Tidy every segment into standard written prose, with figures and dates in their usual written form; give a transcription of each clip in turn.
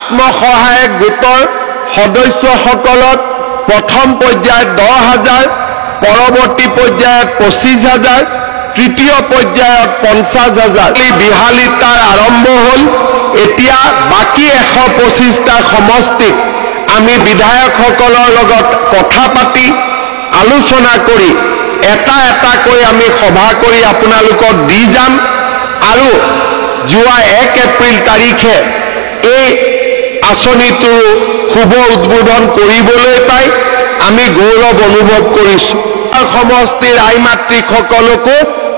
আত্মসহায়ক গোটৰ সদস্যসকলক প্ৰথম পৰ্যায়ত 10,000, পৰৱৰ্তী পৰ্যায়ত 25,000, তৃতীয় পৰ্যায়ত 50,000 বিহালীত তাৰ আৰম্ভ হ'ল। এতিয়া বাকি 125টা সমষ্টিক আমি বিধায়কসকলৰ লগত কথা পাতি আলোচনা কৰি এটা এটাকৈ আমি সভা কৰি আপোনালোকক দি যাম আৰু যোৱা 1 এপ্ৰিল তাৰিখে এই আঁচনিটো শুভ উদ্বোধন কৰিবলৈ পাই আমি গৌৰৱ অনুভৱ কৰিছোঁ। সমষ্টিৰ আই মাতৃসকলকো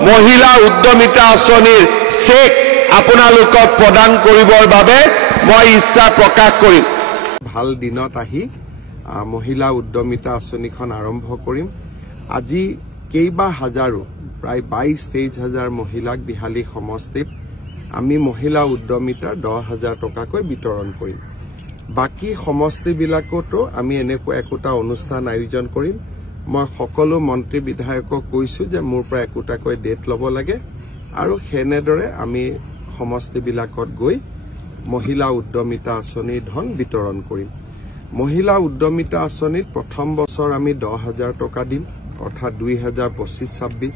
মহিলা উদ্যমিতা আঁচনিৰ চেক আপোনালোকক প্ৰদান কৰিবৰ বাবে মই ইচ্ছা প্ৰকাশ কৰিম। ভাল দিনত আহি মহিলা উদ্যমিতা আঁচনিখন আৰম্ভ কৰিম। আজি কেইবা হাজাৰো প্ৰায় 22-23 হাজাৰ মহিলাক বিহালী সমষ্টিত আমি মহিলা উদ্যমিতাৰ 10,000 টকাকৈ বিতৰণ কৰিম। বাকি সমষ্টিবিলাকতো আমি এনেকুৱা একোটা অনুষ্ঠান আয়োজন কৰিম। মই সকলো মন্ত্ৰী বিধায়কক কৈছো যে মোৰ পৰা একোটাকৈ ডেট ল'ব লাগে আৰু সেনেদৰে আমি সমষ্টিবিলাকত গৈ মহিলা উদ্যমিতা আঁচনিৰ ধন বিতৰণ কৰিম। মহিলা উদ্যমিতা আঁচনিত প্ৰথম বছৰ আমি 10,000 টকা দিম, অৰ্থাৎ 2025-26,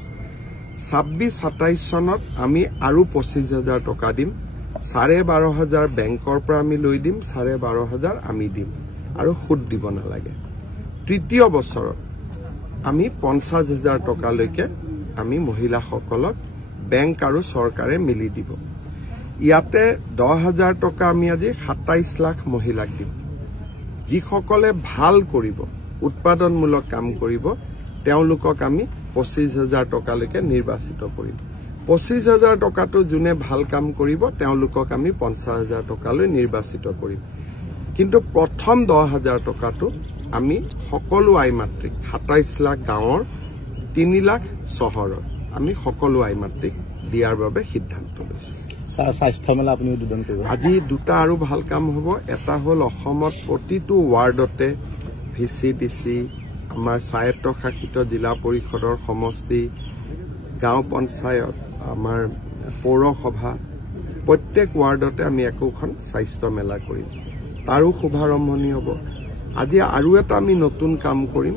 26-27 চনত আমি আৰু 25,000 টকা দিম। 12,500 বেংকৰ পৰা আমি লৈ দিম, 12,500 আমি দিম আৰু সুদ দিব নালাগে। তৃতীয় বছৰত আমি 50,000 টকালৈকে আমি মহিলাসকলক বেংক আৰু চৰকাৰে মিলি দিব। ইয়াতে 10,000 টকা আমি আজি 27 লাখ মহিলাক দিম। যিসকলে ভাল কৰিব, উৎপাদনমূলক কাম কৰিব, তেওঁলোকক আমি 25,000 টকালৈকে নিৰ্বাচিত কৰিম। 25,000 টকাটো যোনে ভাল কাম কৰিব তেওঁলোকক আমি 50,000 টকালৈ নিৰ্বাচিত কৰিম। কিন্তু প্ৰথম 10,000 টকাটো আমি সকলো আই মাতৃক 27 লাখ গাঁৱৰ 3 লাখ চহৰৰ আমি সকলো আই মাতৃক দিয়াৰ বাবে সিদ্ধান্ত লৈছো। স্বাস্থ্য মেলা আপুনি উদ্বোধন কৰিব। আজি দুটা আৰু ভাল কাম হ'ব। এটা হ'ল অসমত প্ৰতিটো ৱাৰ্ডতে VCDC, আমাৰ স্বায়ত্তশাসিত জিলা পৰিষদৰ সমষ্টি, গাঁও পঞ্চায়ত, আমাৰ পৌৰসভা, প্ৰত্যেক ৱাৰ্ডতে আমি একোখন স্বাস্থ্য মেলা কৰিম। তাৰো শুভাৰম্ভণি হ'ব। আজি আৰু এটা আমি নতুন কাম কৰিম।